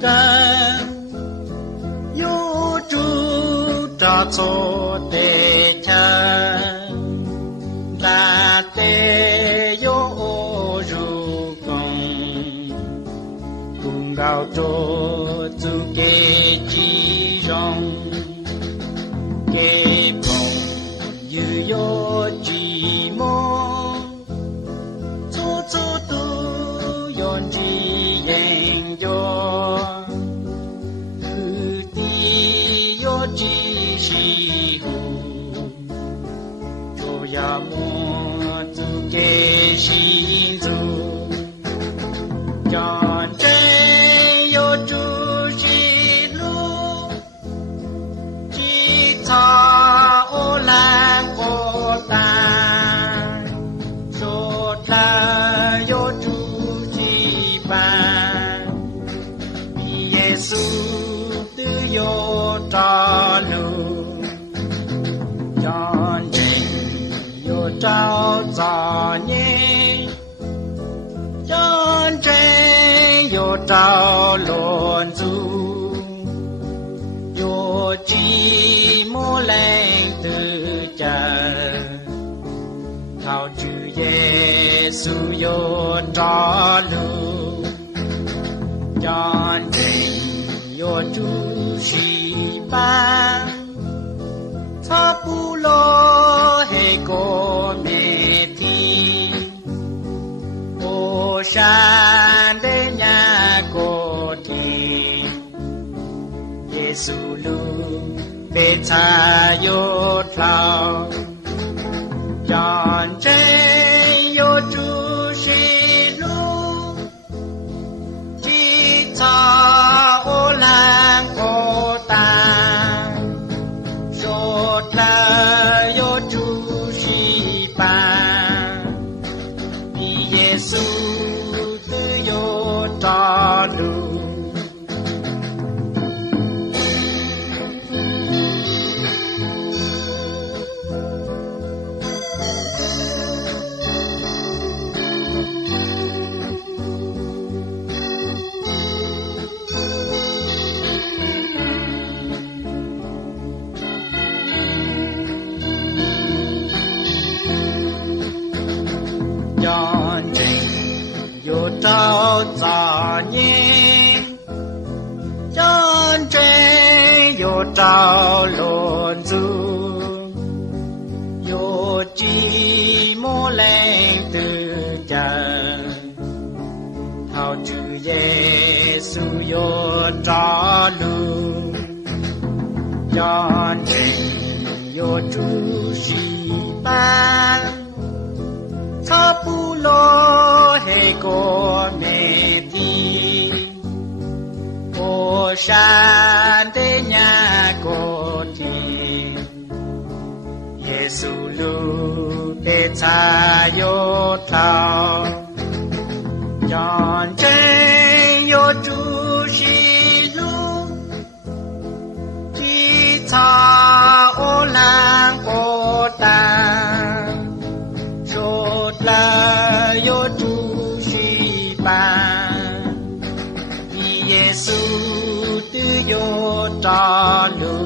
干，有主打错的钱，那得有入宫，公告着主给几容，给朋友有寂寞，处处都用之研究。要么就给心足，真正有主是路，吉他我来过单，说他有主是伴，比耶稣都有道路。照早年，真正有照论足，有寂寞冷的家，靠主耶稣有照路，真正有主是伴，差不多黑过没地，我山的那个地，耶稣路被他有条，真正有主是路，吉他我来过单，说他有主是伴，比耶稣都有道路。真正有照早年，真正有照论足，有寂寞冷的家，好主耶稣有照路，真正有主是伴。差不多黑过没地，我山的那个地，耶稣路被他有条，真正有主是路，吉他我难过单。了有主是伴，比耶稣都有道路。